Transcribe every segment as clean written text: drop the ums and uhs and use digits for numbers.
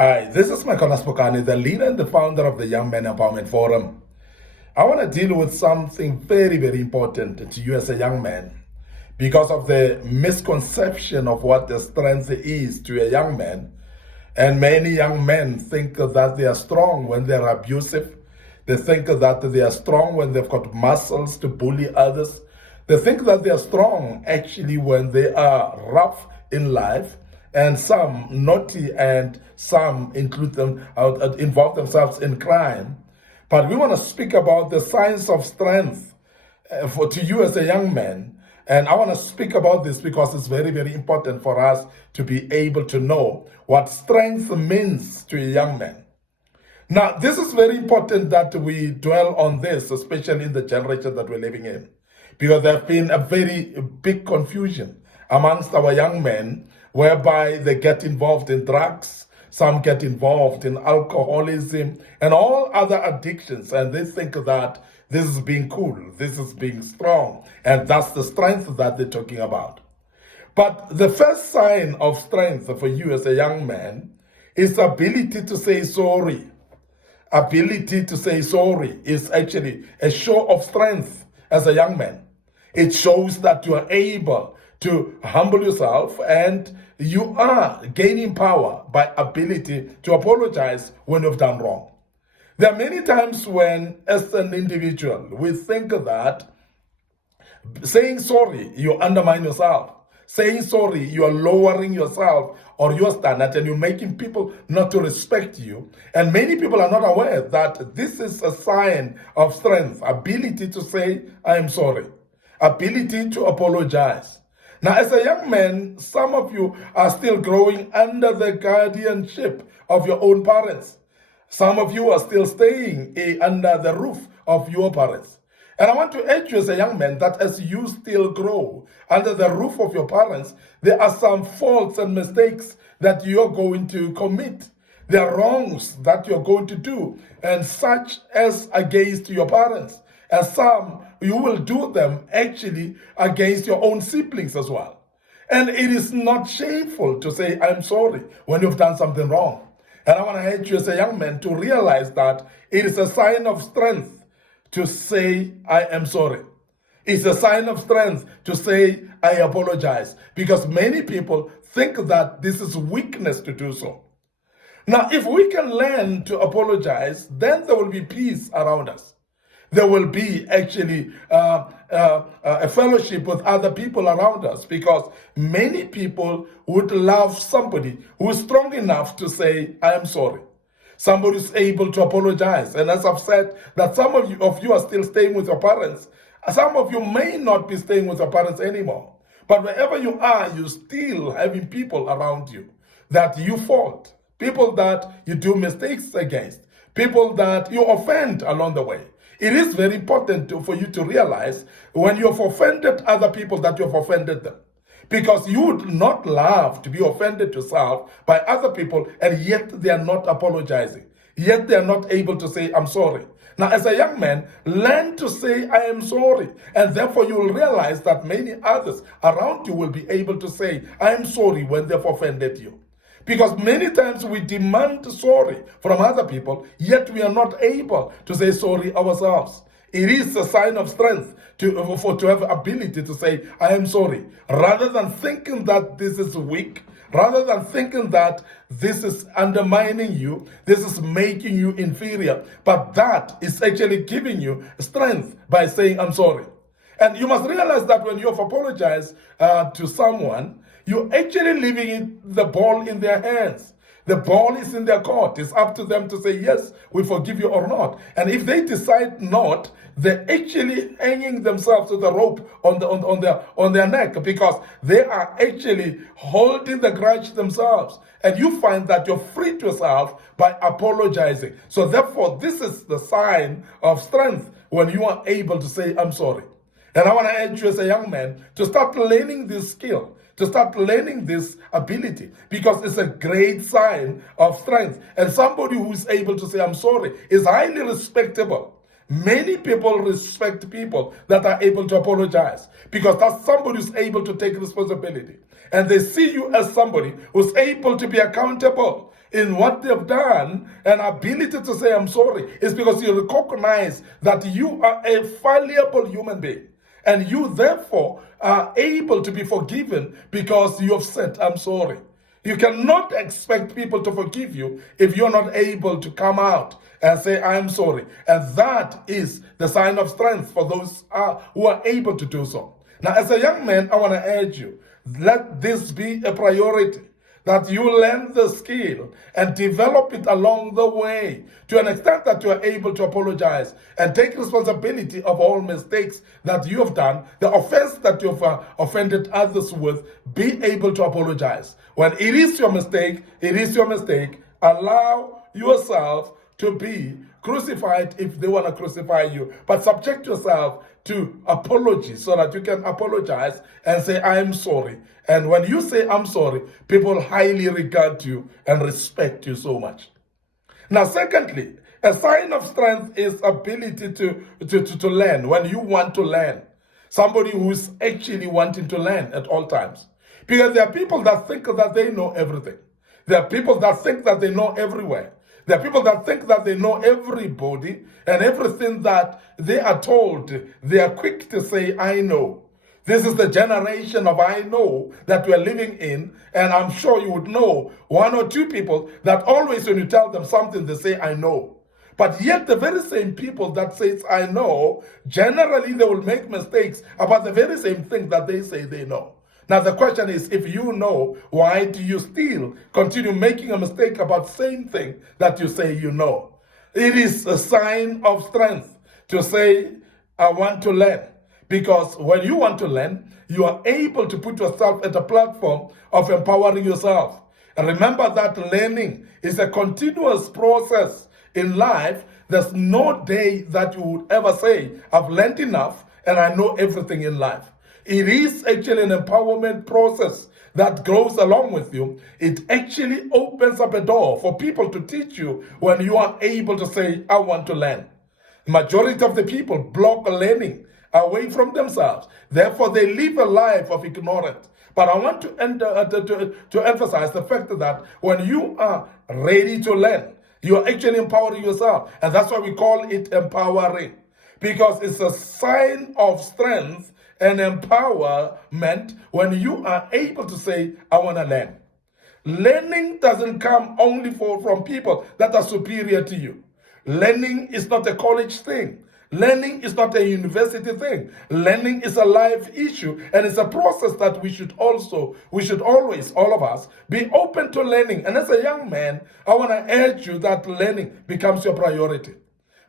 Hi, this is Micornus Phokane, the leader and the founder of the Young Men Empowerment Forum. I want to deal with something very, very important to you as a young man because of the misconception of what the strength is to a young man. And many young men think that they are strong when they're abusive. They think that they are strong when they've got muscles to bully others. They think that they are strong actually when they are rough in life, and some naughty, and some involve themselves in crime. But we want to speak about the signs of strength to you as a young man. And I want to speak about this because it's very, very important for us to be able to know what strength means to a young man. Now, this is very important that we dwell on this, especially in the generation that we're living in, because there have been a very big confusion amongst our young men, whereby they get involved in drugs, some get involved in alcoholism and all other addictions, and they think that this is being cool, this is being strong, and that's the strength that they're talking about. But the first sign of strength for you as a young man is ability to say sorry. Ability to say sorry is actually a show of strength as a young man. It shows that you are able to humble yourself and you are gaining power by ability to apologize when you've done wrong. There are many times when, as an individual, we think that saying sorry, you undermine yourself. Saying sorry, you are lowering yourself or your standard, and you're making people not to respect you. And many people are not aware that this is a sign of strength, ability to say, I am sorry, ability to apologize. Now, as a young man, some of you are still growing under the guardianship of your own parents. Some of you are still staying under the roof of your parents. And I want to urge you as a young man that as you still grow under the roof of your parents, there are some faults and mistakes that you're going to commit. There are wrongs that you're going to do, and such as against your parents. And some, you will do them actually against your own siblings as well. And it is not shameful to say, I'm sorry, when you've done something wrong. And I want to urge you as a young man to realize that it is a sign of strength to say, I am sorry. It's a sign of strength to say, I apologize. Because many people think that this is weakness to do so. Now, if we can learn to apologize, then there will be peace around us. There will be actually a fellowship with other people around us, because many people would love somebody who is strong enough to say, I am sorry. Somebody is able to apologize. And as I've said, that some of you are still staying with your parents. Some of you may not be staying with your parents anymore. But wherever you are, you still having people around you that you fault, people that you do mistakes against, people that you offend along the way. It is very important for you to realize when you've offended other people that you've offended them. Because you would not love to be offended yourself by other people, and yet they are not apologizing. Yet they are not able to say, I'm sorry. Now, as a young man, learn to say, I am sorry. And therefore, you will realize that many others around you will be able to say, I am sorry when they've offended you. Because many times we demand sorry from other people, yet we are not able to say sorry ourselves. It is a sign of strength to have ability to say, I am sorry, rather than thinking that this is weak, rather than thinking that this is undermining you, this is making you inferior, but that is actually giving you strength by saying, I'm sorry. And you must realize that when you have apologized to someone, you're actually leaving the ball in their hands. The ball is in their court. It's up to them to say, yes, we forgive you or not. And if they decide not, they're actually hanging themselves to the rope on their neck, because they are actually holding the grudge themselves. And you find that you're freed yourself by apologizing. So therefore, this is the sign of strength when you are able to say, I'm sorry. And I want to urge you as a young man to start learning this skill, to start learning this ability, because it's a great sign of strength. And somebody who is able to say, I'm sorry, is highly respectable. Many people respect people that are able to apologize, because that's somebody who's able to take responsibility. and they see you as somebody who's able to be accountable in what they've done, and ability to say I'm sorry, is because you recognize that you are a fallible human being. And you therefore are able to be forgiven because you have said, I'm sorry. You cannot expect people to forgive you if you're not able to come out and say, I'm sorry. And that is the sign of strength for those who are able to do so. Now, as a young man, I want to urge you, let this be a priority, that you learn the skill and develop it along the way to an extent that you are able to apologize and take responsibility of all mistakes that you have done, the offense that you've offended others with. Be able to apologize. When it is your mistake, it is your mistake. Allow yourself to be crucified if they want to crucify you, but subject yourself to apology so that you can apologize and say, I am sorry. And when you say, I'm sorry, people highly regard you and respect you so much. Now, secondly, a sign of strength is ability to learn when you want to learn. Somebody who's actually wanting to learn at all times. Because there are people that think that they know everything. There are people that think that they know everywhere. There are people that think that they know everybody, and everything that they are told, they are quick to say, I know. This is the generation of I know that we're living in, and I'm sure you would know one or two people that always when you tell them something, they say, I know. But yet the very same people that says, I know, generally they will make mistakes about the very same thing that they say they know. Now the question is, if you know, why do you still continue making a mistake about the same thing that you say you know? It is a sign of strength to say, I want to learn. Because when you want to learn, you are able to put yourself at a platform of empowering yourself. And remember that learning is a continuous process in life. There's no day that you would ever say, I've learned enough and I know everything in life. It is actually an empowerment process that grows along with you. It actually opens up a door for people to teach you when you are able to say, I want to learn. Majority of the people block learning away from themselves. Therefore, they live a life of ignorance. But I want to emphasize the fact that when you are ready to learn, you are actually empowering yourself. And that's why we call it empowering. Because it's a sign of strength and empowerment when you are able to say, I want to learn. Learning doesn't come only from people that are superior to you. Learning is not a college thing. Learning is not a university thing. Learning is a life issue, and it's a process that we should always, all of us, be open to learning. And as a young man, I want to urge you that learning becomes your priority.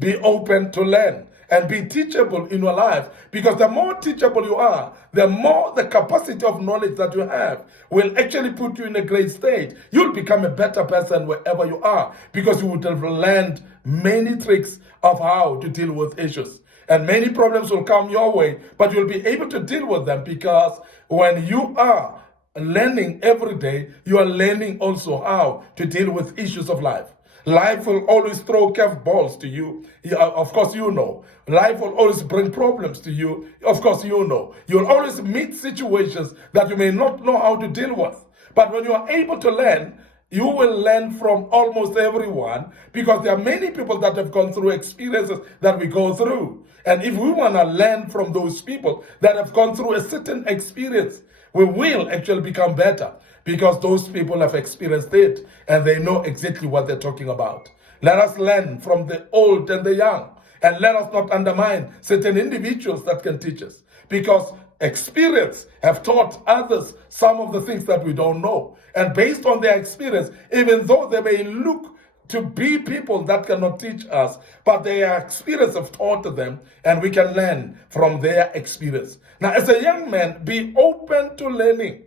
Be open to learn and be teachable in your life, because the more teachable you are, the more the capacity of knowledge that you have will actually put you in a great state. You'll become a better person wherever you are, because you would have learned many tricks of how to deal with issues. And many problems will come your way, but you'll be able to deal with them, because when you are learning every day, you are learning also how to deal with issues of life. Life will always throw curveballs to you. Of course, you know. Life will always bring problems to you. Of course, you know. You'll always meet situations that you may not know how to deal with. But when you are able to learn, you will learn from almost everyone, because there are many people that have gone through experiences that we go through. And if we want to learn from those people that have gone through a certain experience, we will actually become better, because those people have experienced it and they know exactly what they're talking about. Let us learn from the old and the young, and let us not undermine certain individuals that can teach us, because experience have taught others some of the things that we don't know. And based on their experience, even though they may look to be people that cannot teach us, but their experience have taught them, and we can learn from their experience. Now, as a young man, be open to learning.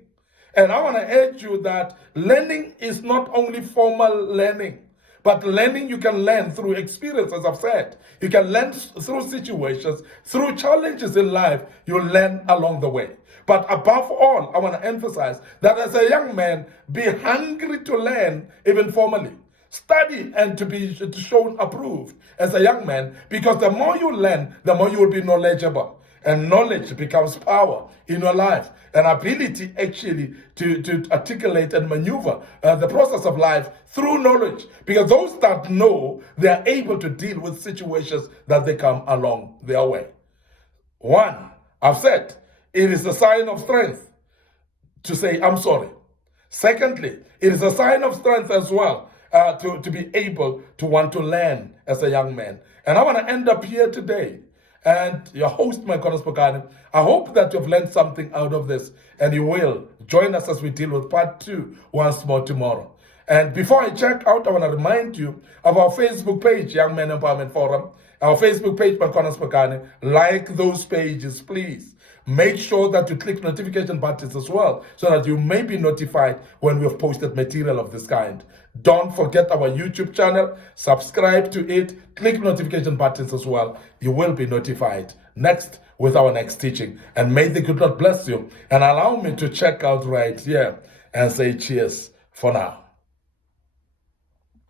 And I want to urge you that learning is not only formal learning, but learning you can learn through experience, as I've said. You can learn through situations, through challenges in life. You learn along the way. But above all, I want to emphasize that as a young man, be hungry to learn even formally. Study and to be shown approved as a young man, because the more you learn, the more you will be knowledgeable. and knowledge becomes power in your life. An ability actually to articulate and maneuver the process of life through knowledge. Because those that know, they are able to deal with situations that they come along their way. One, I've said, it is a sign of strength to say, I'm sorry. Secondly, it is a sign of strength as well to be able to want to learn as a young man. And I want to end up here today. And your host, Micornus Phokane, I hope that you've learned something out of this, and you will join us as we deal with part 2 once more tomorrow. And before I check out, I want to remind you of our Facebook page, Young Men Empowerment Forum, our Facebook page, Micornus Phokane. Like those pages, please. Make sure that you click notification buttons as well, so that you may be notified when we have posted material of this kind. Don't forget our YouTube channel, subscribe to it, click notification buttons as well. You will be notified next with our next teaching. And may the good Lord bless you, and allow me to check out right here and say cheers for now.